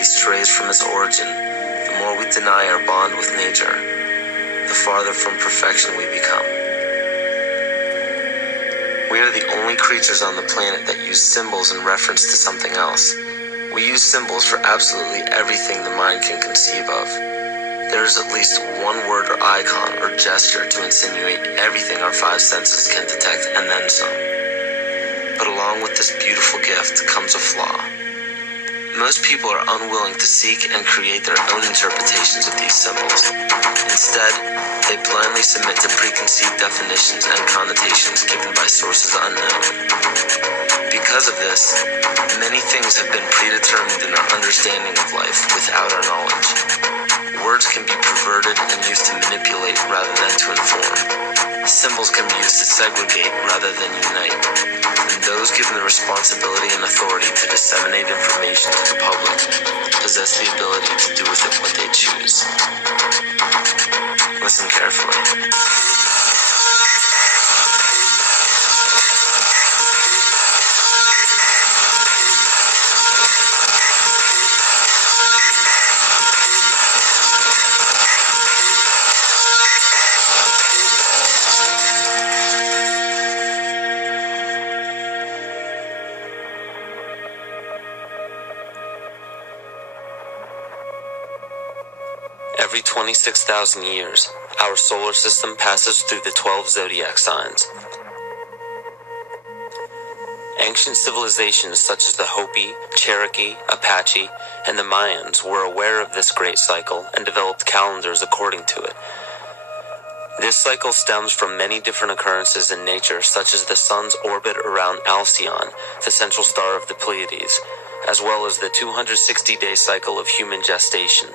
humanity strays from its origin, the more we deny our bond with nature, the farther from perfection we become. We are the only creatures on the planet that use symbols in reference to something else. We use symbols for absolutely everything the mind can conceive of. There is at least one word or icon or gesture to insinuate everything our five senses can detect and then some. But along with this beautiful gift comes a flaw. Most people are unwilling to seek and create their own interpretations of these symbols. Instead, they blindly submit to preconceived definitions and connotations given by sources unknown. Because of this, many things have been predetermined in our understanding of life without our knowledge. Words can be perverted and used to manipulate rather than to inform. Symbols can be used to segregate rather than unite. And those given the responsibility and authority to disseminate information to the public possess the ability to do with it what they choose. Listen carefully. Every 26,000 years, our solar system passes through the 12 zodiac signs. Ancient civilizations such as the Hopi, Cherokee, Apache, and the Mayans were aware of this great cycle and developed calendars according to it. This cycle stems from many different occurrences in nature, such as the sun's orbit around Alcyon, the central star of the Pleiades, as well as the 260-day cycle of human gestation.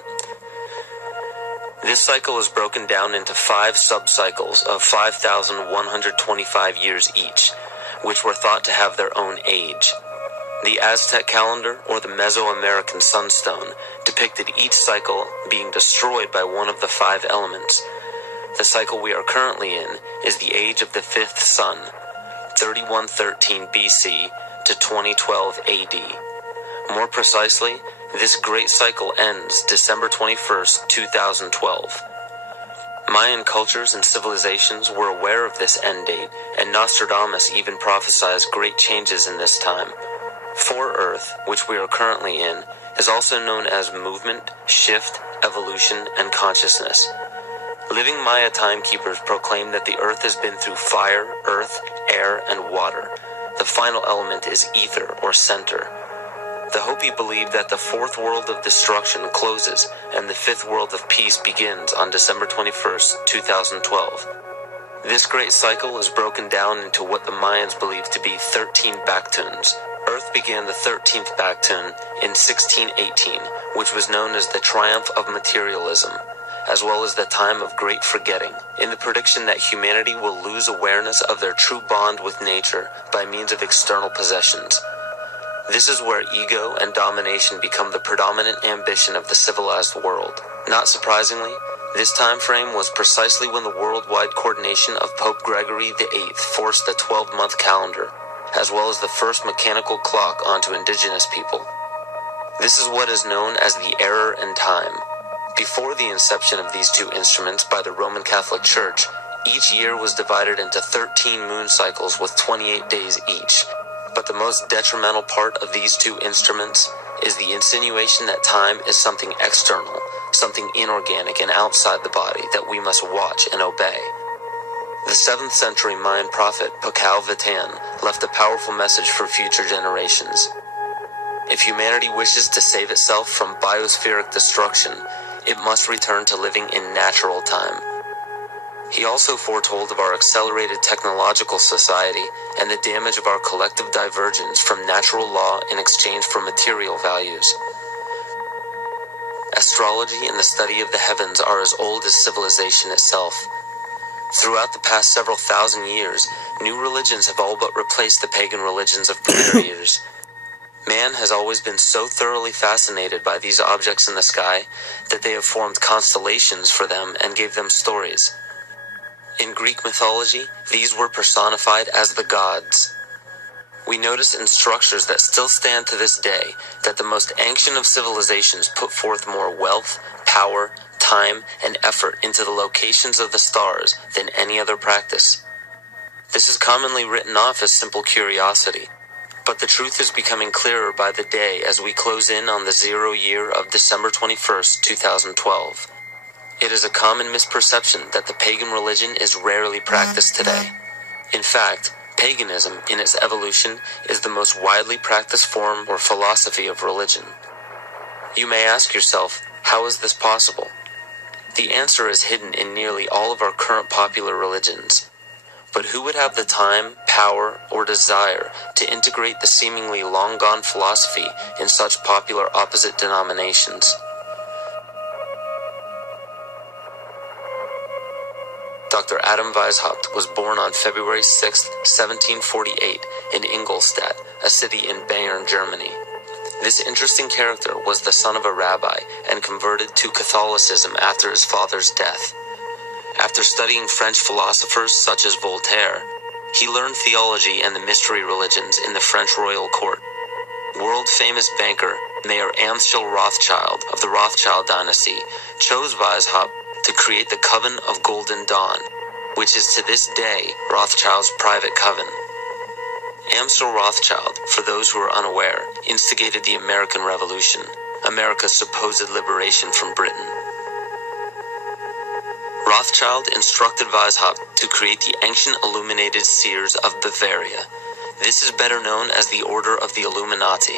This cycle is broken down into 5 sub-cycles of 5,125 years each, which were thought to have their own age. The Aztec calendar, or the Mesoamerican sunstone, depicted each cycle being destroyed by one of the 5 elements. The cycle we are currently in is the age of the 5th sun, 3113 BC to 2012 AD. More precisely, this great cycle ends December 21st, 2012. Mayan cultures and civilizations were aware of this end date, and Nostradamus even prophesied great changes in this time. For Earth, which we are currently in, is also known as movement, shift, evolution, and consciousness. Living Maya timekeepers proclaim that the Earth has been through fire, earth, air, and water. The final element is ether, or center. The Hopi believe that the 4th world of destruction closes and the 5th world of peace begins on December 21st, 2012. This great cycle is broken down into what the Mayans believe to be 13 backtuns. Earth began the 13th backtun in 1618, which was known as the triumph of materialism, as well as the time of great forgetting, in the prediction that humanity will lose awareness of their true bond with nature by means of external possessions. This is where ego and domination become the predominant ambition of the civilized world. Not surprisingly, this time frame was precisely when the worldwide coordination of Pope Gregory VIII forced the 12-month calendar, as well as the first mechanical clock onto indigenous people. This is what is known as the error in time. Before the inception of these 2 instruments by the Roman Catholic Church, each year was divided into 13 moon cycles with 28 days each. But the most detrimental part of these 2 instruments is the insinuation that time is something external, something inorganic and outside the body that we must watch and obey. The 7th century Mayan prophet Pakal Vitan left a powerful message for future generations. If humanity wishes to save itself from biospheric destruction, it must return to living in natural time. He also foretold of our accelerated technological society and the damage of our collective divergence from natural law in exchange for material values. Astrology and the study of the heavens are as old as civilization itself. Throughout the past several thousand years, new religions have all but replaced the pagan religions of prior years. Man has always been so thoroughly fascinated by these objects in the sky that they have formed constellations for them and gave them stories. In Greek mythology, these were personified as the gods. We notice in structures that still stand to this day that the most ancient of civilizations put forth more wealth, power, time, and effort into the locations of the stars than any other practice. This is commonly written off as simple curiosity, but the truth is becoming clearer by the day as we close in on the 0 year of December 21st, 2012. It is a common misperception that the pagan religion is rarely practiced today. In fact, paganism, in its evolution, is the most widely practiced form or philosophy of religion. You may ask yourself, how is this possible? The answer is hidden in nearly all of our current popular religions. But who would have the time, power, or desire to integrate the seemingly long-gone philosophy in such popular opposite denominations? Dr. Adam Weishaupt was born on February 6, 1748, in Ingolstadt, a city in Bayern, Germany. This interesting character was the son of a rabbi and converted to Catholicism after his father's death. After studying French philosophers such as Voltaire, he learned theology and the mystery religions in the French royal court. World-famous banker Mayer Amschel Rothschild of the Rothschild dynasty chose Weishaupt to create the Coven of Golden Dawn, which is to this day Rothschild's private coven. Amschel Rothschild, for those who are unaware, instigated the American Revolution, America's supposed liberation from Britain. Rothschild instructed Weishaupt to create the ancient illuminated seers of Bavaria. This is better known as the Order of the Illuminati.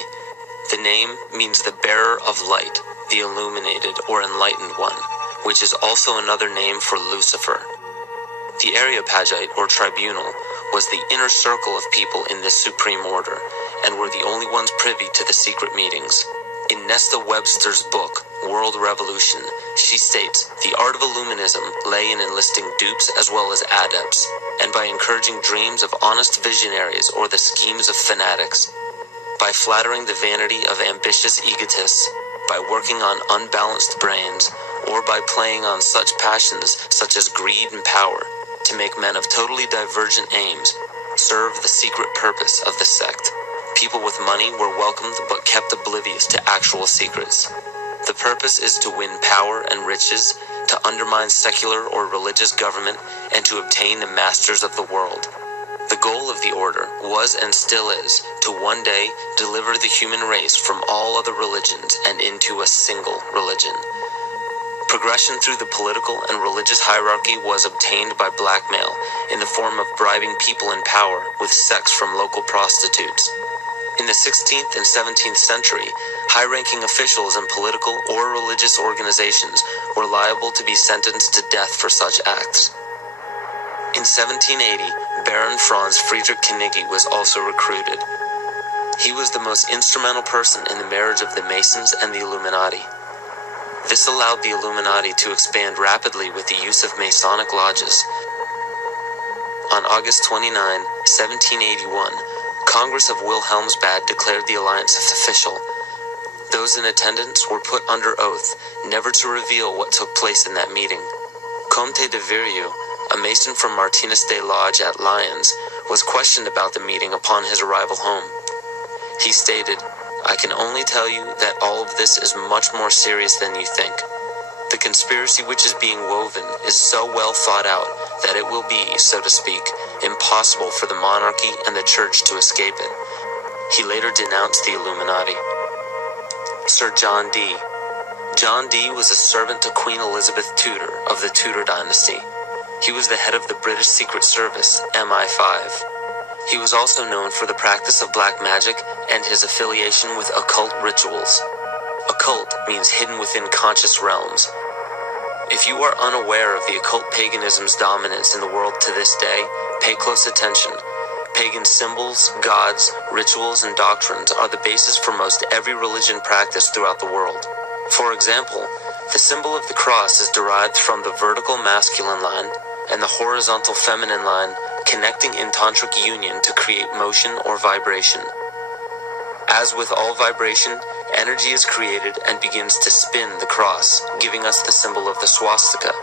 The name means the bearer of light, the illuminated or enlightened one, which is also another name for Lucifer. The Areopagite or tribunal was the inner circle of people in this supreme order, and were the only ones privy to the secret meetings. In Nesta Webster's book, World Revolution, she states, the art of illuminism lay in enlisting dupes as well as adepts, and by encouraging dreams of honest visionaries or the schemes of fanatics, by flattering the vanity of ambitious egotists, by working on unbalanced brains, or by playing on such passions such as greed and power, to make men of totally divergent aims serve the secret purpose of the sect. People with money were welcomed but kept oblivious to actual secrets. The purpose is to win power and riches, to undermine secular or religious government, and to obtain the masters of the world. The goal of the order was and still is to one day deliver the human race from all other religions and into a single religion. Progression through the political and religious hierarchy was obtained by blackmail in the form of bribing people in power with sex from local prostitutes. In the 16th and 17th century, high-ranking officials in political or religious organizations were liable to be sentenced to death for such acts. In 1780, Baron Franz Friedrich Knigge was also recruited. He was the most instrumental person in the marriage of the Masons and the Illuminati. This allowed the Illuminati to expand rapidly with the use of Masonic lodges. On August 29, 1781, Congress of Wilhelmsbad declared the alliance official. Those in attendance were put under oath never to reveal what took place in that meeting. Comte de Virieu, a Mason from Martinez de Lodge at Lyons, was questioned about the meeting upon his arrival home. He stated, "I can only tell you that all of this is much more serious than you think. The conspiracy which is being woven is so well thought out that it will be, so to speak, impossible for the monarchy and the church to escape it." He later denounced the Illuminati. Sir John Dee. John Dee was a servant to Queen Elizabeth Tudor of the Tudor dynasty. He was the head of the British Secret Service, MI5. He was also known for the practice of black magic and his affiliation with occult rituals. Occult means hidden within conscious realms. If you are unaware of the occult paganism's dominance in the world to this day, pay close attention. Pagan symbols, gods, rituals, and doctrines are the basis for most every religion practiced throughout the world. For example, the symbol of the cross is derived from the vertical masculine line and the horizontal feminine line connecting in tantric union to create motion or vibration. As with all vibration, energy is created and begins to spin the cross, giving us the symbol of the swastika.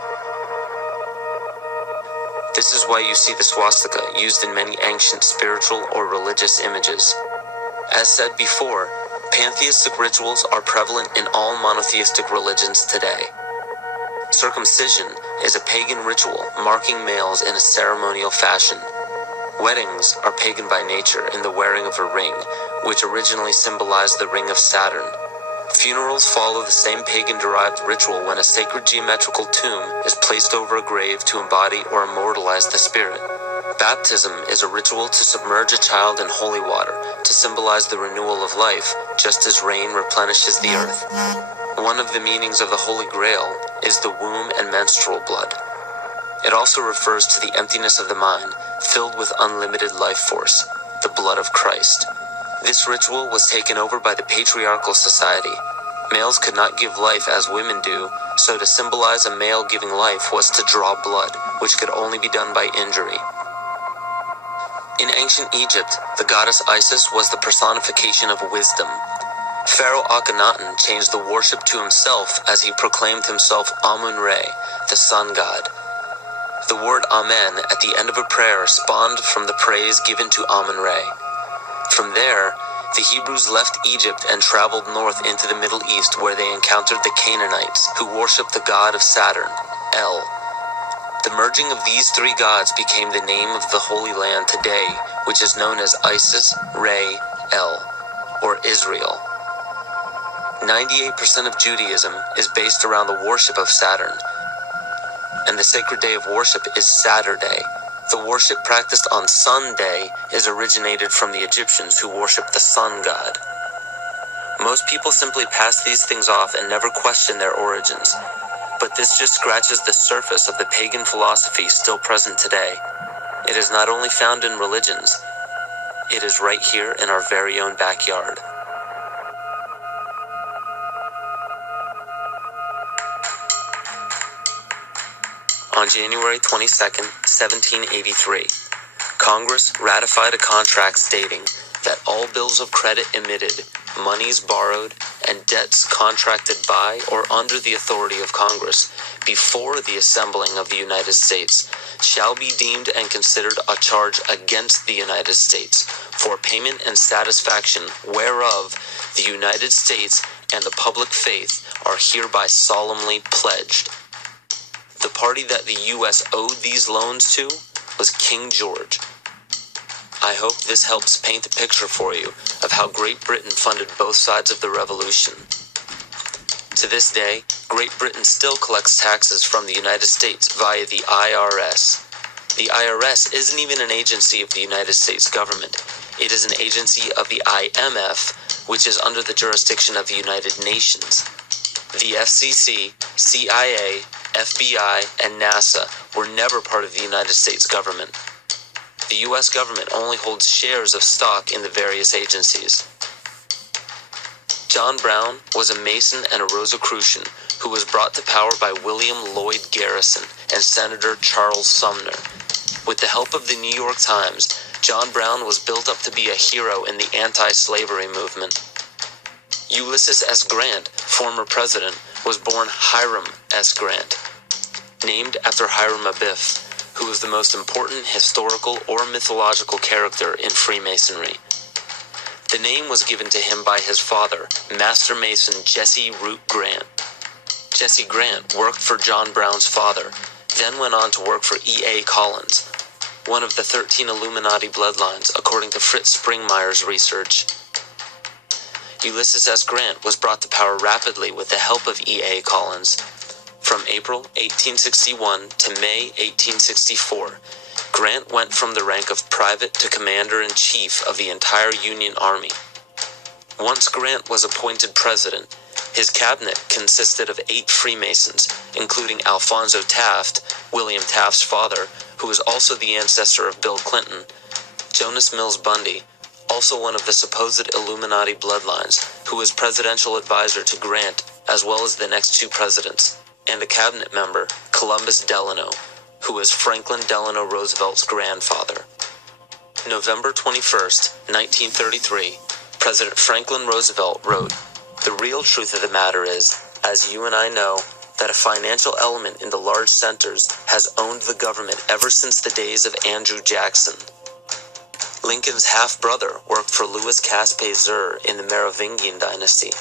This is why you see the swastika used in many ancient spiritual or religious images. As said before, pantheistic rituals are prevalent in all monotheistic religions today. Circumcision is a pagan ritual marking males in a ceremonial fashion. Weddings are pagan by nature in the wearing of a ring, which originally symbolized the ring of Saturn. Funerals follow the same pagan-derived ritual when a sacred geometrical tomb is placed over a grave to embody or immortalize the spirit. Baptism is a ritual to submerge a child in holy water to symbolize the renewal of life, just as rain replenishes the earth. One of the meanings of the Holy Grail is the womb and menstrual blood. It also refers to the emptiness of the mind, filled with unlimited life force, the blood of Christ. This ritual was taken over by the patriarchal society. Males could not give life as women do, so to symbolize a male giving life was to draw blood, which could only be done by injury. In ancient Egypt, the goddess Isis was the personification of wisdom. Pharaoh Akhenaten changed the worship to himself as he proclaimed himself Amun-Re, the sun god. The word Amen at the end of a prayer spawned from the praise given to Amun-Re. From there, the Hebrews left Egypt and traveled north into the Middle East, where they encountered the Canaanites, who worshipped the god of Saturn, El. The merging of these three gods became the name of the Holy Land today, which is known as Isis, Re, El, or Israel. 98% of Judaism is based around the worship of Saturn, and the sacred day of worship is Saturday. The worship practiced on Sunday is originated from the Egyptians, who worshiped the sun god. Most people simply pass these things off and never question their origins, but this just scratches the surface of the pagan philosophy still present today. It is not only found in religions, it is right here in our very own backyard. On January 22, 1783, Congress ratified a contract stating that all bills of credit emitted, monies borrowed, and debts contracted by or under the authority of Congress before the assembling of the United States shall be deemed and considered a charge against the United States for payment and satisfaction whereof the United States and the public faith are hereby solemnly pledged. The party that the U.S. owed these loans to was King George. I hope this helps paint a picture for you of how Great Britain funded both sides of the Revolution. To this day, Great Britain still collects taxes from the United States via the IRS. The IRS isn't even an agency of the United States government. It is an agency of the IMF, which is under the jurisdiction of the United Nations. The FCC, CIA, FBI, and NASA were never part of the United States government. The U.S. government only holds shares of stock in the various agencies. John Brown was a Mason and a Rosicrucian who was brought to power by William Lloyd Garrison and Senator Charles Sumner. With the help of the New York Times, John Brown was built up to be a hero in the anti-slavery movement. Ulysses S. Grant, former president, was born Hiram S. Grant, named after Hiram Abiff, who was the most important historical or mythological character in Freemasonry. The name was given to him by his father, Master Mason Jesse Root Grant. Jesse Grant worked for John Brown's father, then went on to work for E.A. Collins, one of the 13 Illuminati bloodlines, according to Fritz Springmeier's research. Ulysses S. Grant was brought to power rapidly with the help of E.A. Collins. From April 1861 to May 1864, Grant went from the rank of private to commander-in-chief of the entire Union Army. Once Grant was appointed president, his cabinet consisted of 8 Freemasons, including Alphonso Taft, William Taft's father, who was also the ancestor of Bill Clinton, Jonas Mills Bundy, also one of the supposed Illuminati bloodlines, who was presidential advisor to Grant, as well as the next 2 presidents, and a cabinet member, Columbus Delano, who was Franklin Delano Roosevelt's grandfather. November 21st, 1933, President Franklin Roosevelt wrote, "The real truth of the matter is, as you and I know, that a financial element in the large centers has owned the government ever since the days of Andrew Jackson. Lincoln's half-brother worked for Louis Pasteur in the Merovingian dynasty.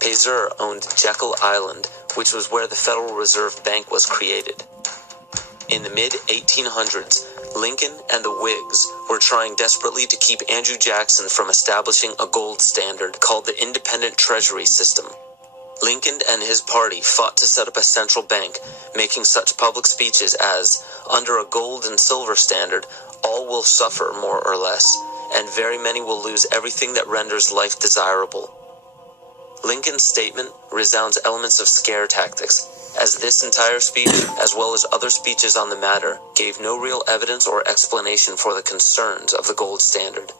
Pasteur owned Jekyll Island, which was where the Federal Reserve Bank was created. In the mid-1800s, Lincoln and the Whigs were trying desperately to keep Andrew Jackson from establishing a gold standard called the Independent Treasury System. Lincoln and his party fought to set up a central bank, making such public speeches as, "Under a gold and silver standard, all will suffer more or less, and very many will lose everything that renders life desirable." Lincoln's statement resounds elements of scare tactics, as this entire speech, as well as other speeches on the matter, gave no real evidence or explanation for the concerns of the gold standard.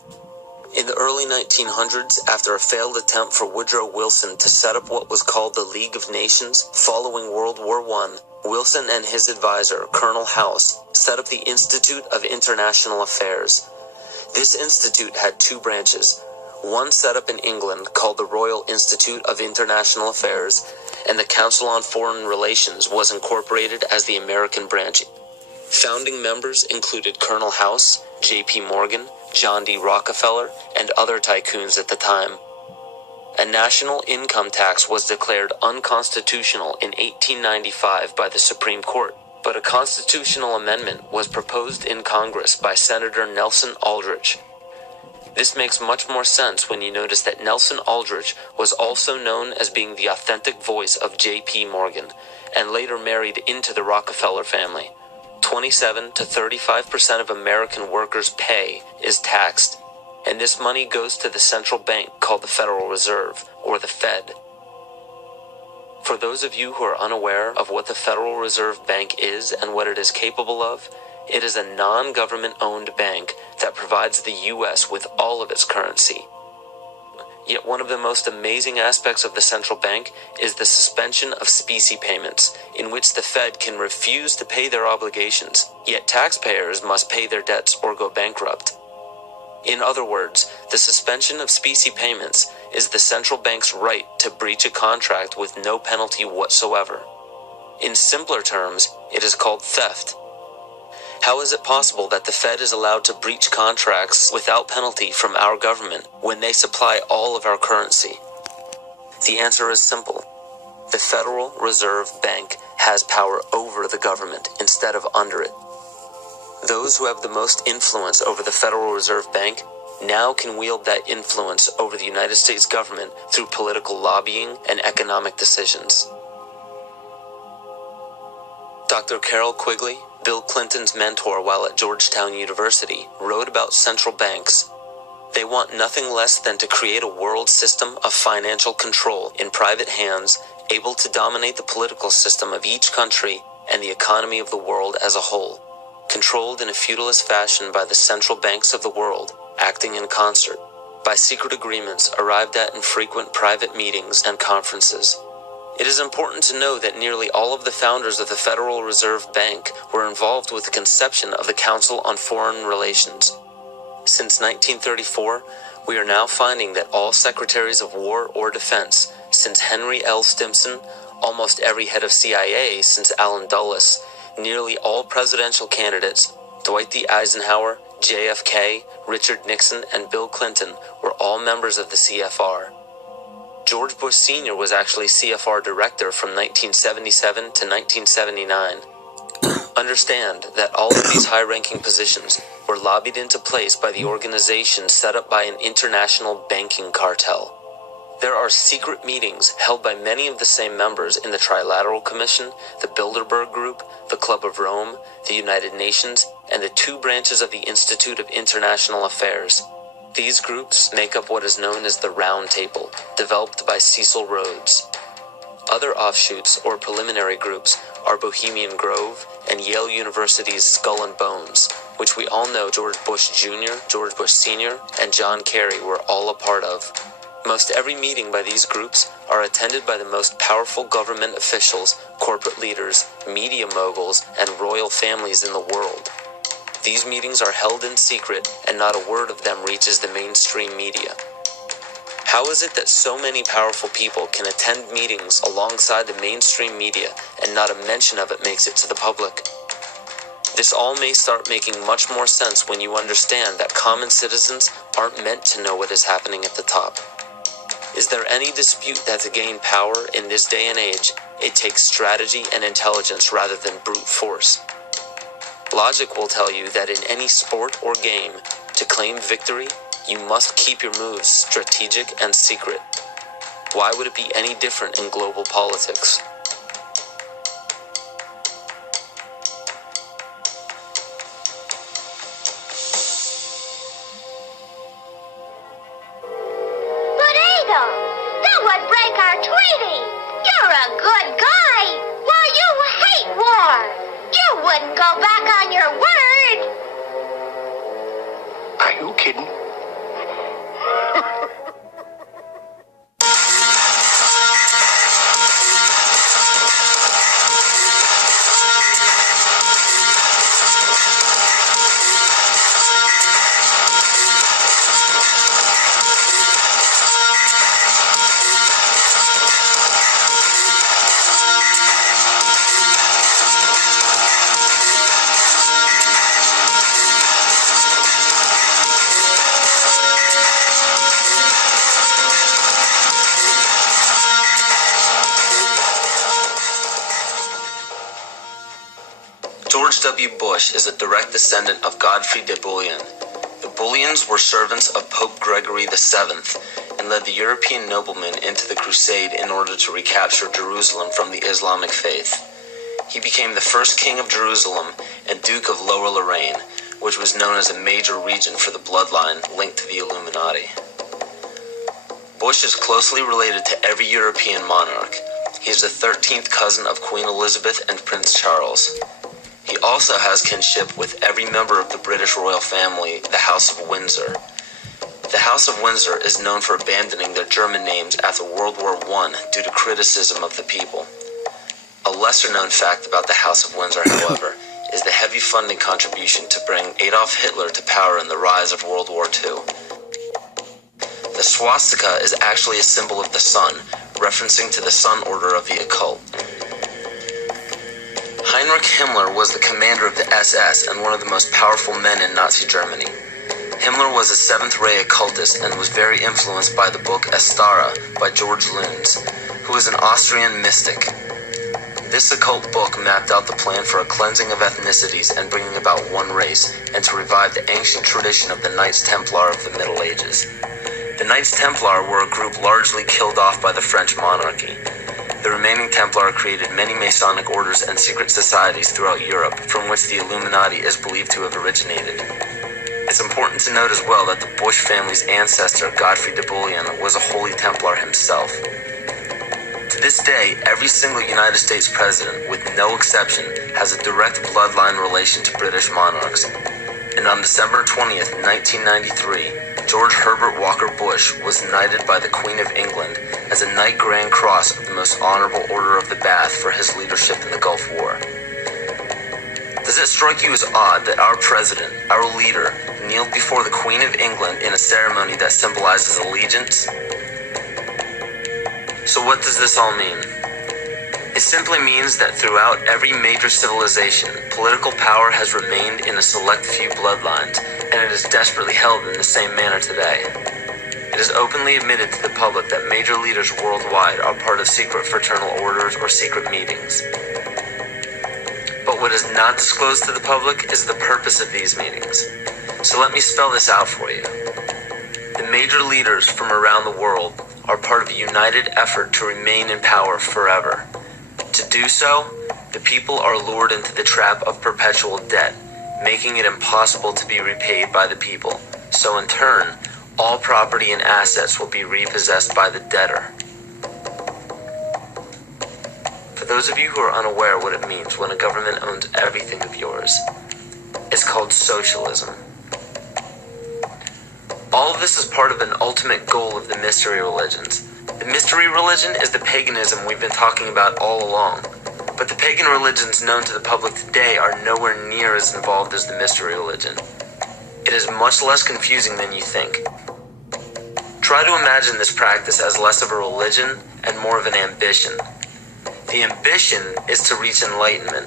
In the early 1900s, after a failed attempt for Woodrow Wilson to set up what was called the League of Nations following World War I, Wilson and his advisor, Colonel House, set up the Institute of International Affairs. This institute had two branches, one set up in England called the Royal Institute of International Affairs, and the Council on Foreign Relations was incorporated as the American branch. Founding members included Colonel House, J.P. Morgan, John D. Rockefeller, and other tycoons at the time. A national income tax was declared unconstitutional in 1895 by the Supreme Court, but a constitutional amendment was proposed in Congress by Senator Nelson Aldrich. This makes much more sense when you notice that Nelson Aldrich was also known as being the authentic voice of J.P. Morgan, and later married into the Rockefeller family. 27 to 35% of American workers' pay is taxed, and this money goes to the central bank called the Federal Reserve, or the Fed. For those of you who are unaware of what the Federal Reserve Bank is and what it is capable of, it is a non-government-owned bank that provides the U.S. with all of its currency. Yet one of the most amazing aspects of the central bank is the suspension of specie payments, in which the Fed can refuse to pay their obligations, yet taxpayers must pay their debts or go bankrupt. In other words, the suspension of specie payments is the central bank's right to breach a contract with no penalty whatsoever. In simpler terms, it is called theft. How is it possible that the Fed is allowed to breach contracts without penalty from our government when they supply all of our currency? The answer is simple. The Federal Reserve Bank has power over the government instead of under it. Those who have the most influence over the Federal Reserve Bank now can wield that influence over the United States government through political lobbying and economic decisions. Dr. Carroll Quigley, Bill Clinton's mentor while at Georgetown University, wrote about central banks. They want nothing less than to create a world system of financial control in private hands, able to dominate the political system of each country and the economy of the world as a whole, controlled in a feudalist fashion by the central banks of the world, acting in concert, by secret agreements arrived at in frequent private meetings and conferences. It is important to know that nearly all of the founders of the Federal Reserve Bank were involved with the conception of the Council on Foreign Relations. Since 1934, we are now finding that all secretaries of war or defense, since Henry L. Stimson, almost every head of CIA since Allen Dulles, nearly all presidential candidates, Dwight D. Eisenhower, JFK, Richard Nixon, and Bill Clinton were all members of the CFR. George Bush Sr. was actually CFR director from 1977 to 1979. Understand that all of these high-ranking positions were lobbied into place by the organization set up by an international banking cartel. There are secret meetings held by many of the same members in the Trilateral Commission, the Bilderberg Group, the Club of Rome, the United Nations, and the two branches of the Institute of International Affairs. These groups make up what is known as the Round Table, developed by Cecil Rhodes. Other offshoots or preliminary groups are Bohemian Grove and Yale University's Skull and Bones, which we all know George Bush Jr., George Bush Sr., and John Kerry were all a part of. Most every meeting by these groups are attended by the most powerful government officials, corporate leaders, media moguls, and royal families in the world. These meetings are held in secret, and not a word of them reaches the mainstream media. How is it that so many powerful people can attend meetings alongside the mainstream media and not a mention of it makes it to the public? This all may start making much more sense when you understand that common citizens aren't meant to know what is happening at the top. Is there any dispute that to gain power in this day and age, it takes strategy and intelligence rather than brute force? Logic will tell you that in any sport or game, to claim victory, you must keep your moves strategic and secret. Why would it be any different in global politics? That would break our treaty. You're a good guy. Well, you hate war. You wouldn't go back on your word. Are you kidding? George W. Bush is a direct descendant of Godfrey de Bouillon. The Bouillons were servants of Pope Gregory VII and led the European noblemen into the crusade in order to recapture Jerusalem from the Islamic faith. He became the first king of Jerusalem and Duke of Lower Lorraine, which was known as a major region for the bloodline linked to the Illuminati. Bush is closely related to every European monarch. He is the 13th cousin of Queen Elizabeth and Prince Charles. He also has kinship with every member of the British royal family, the House of Windsor. The House of Windsor is known for abandoning their German names after World War I due to criticism of the people. A lesser-known fact about the House of Windsor, however, is the heavy funding contribution to bring Adolf Hitler to power in the rise of World War II. The swastika is actually a symbol of the sun, referencing to the sun order of the occult. Heinrich Himmler was the commander of the SS and one of the most powerful men in Nazi Germany. Himmler was a seventh-ray occultist and was very influenced by the book Astara by George Luns, who was an Austrian mystic. This occult book mapped out the plan for a cleansing of ethnicities and bringing about one race, and to revive the ancient tradition of the Knights Templar of the Middle Ages. The Knights Templar were a group largely killed off by the French monarchy. The remaining Templar created many Masonic orders and secret societies throughout Europe, from which the Illuminati is believed to have originated. It's important to note as well that the Bush family's ancestor, Godfrey de Bouillon, was a Holy Templar himself. To this day, every single United States president, with no exception, has a direct bloodline relation to British monarchs. And on December 20th, 1993, George Herbert Walker Bush was knighted by the Queen of England as a Knight Grand Cross of the Most Honorable Order of the Bath for his leadership in the Gulf War. Does it strike you as odd that our president, our leader, kneeled before the Queen of England in a ceremony that symbolizes allegiance? So what does this all mean? It simply means that throughout every major civilization, political power has remained in a select few bloodlines, and it is desperately held in the same manner today. It is openly admitted to the public that major leaders worldwide are part of secret fraternal orders or secret meetings. But what is not disclosed to the public is the purpose of these meetings. So let me spell this out for you. The major leaders from around the world are part of a united effort to remain in power forever. To do so, the people are lured into the trap of perpetual debt, making it impossible to be repaid by the people. So in turn, all property and assets will be repossessed by the debtor. For those of you who are unaware what it means when a government owns everything of yours, it's called socialism. All of this is part of an ultimate goal of the mystery religions. The mystery religion is the paganism we've been talking about all along. But the pagan religions known to the public today are nowhere near as involved as the mystery religion. It is much less confusing than you think. Try to imagine this practice as less of a religion and more of an ambition. The ambition is to reach enlightenment.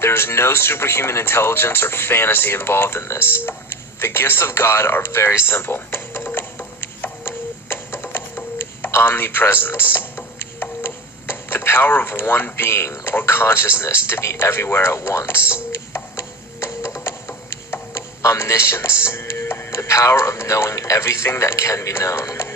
There is no superhuman intelligence or fantasy involved in this. The gifts of God are very simple. Omnipresence. The power of one being or consciousness to be everywhere at once. Omniscience. The power of knowing everything that can be known.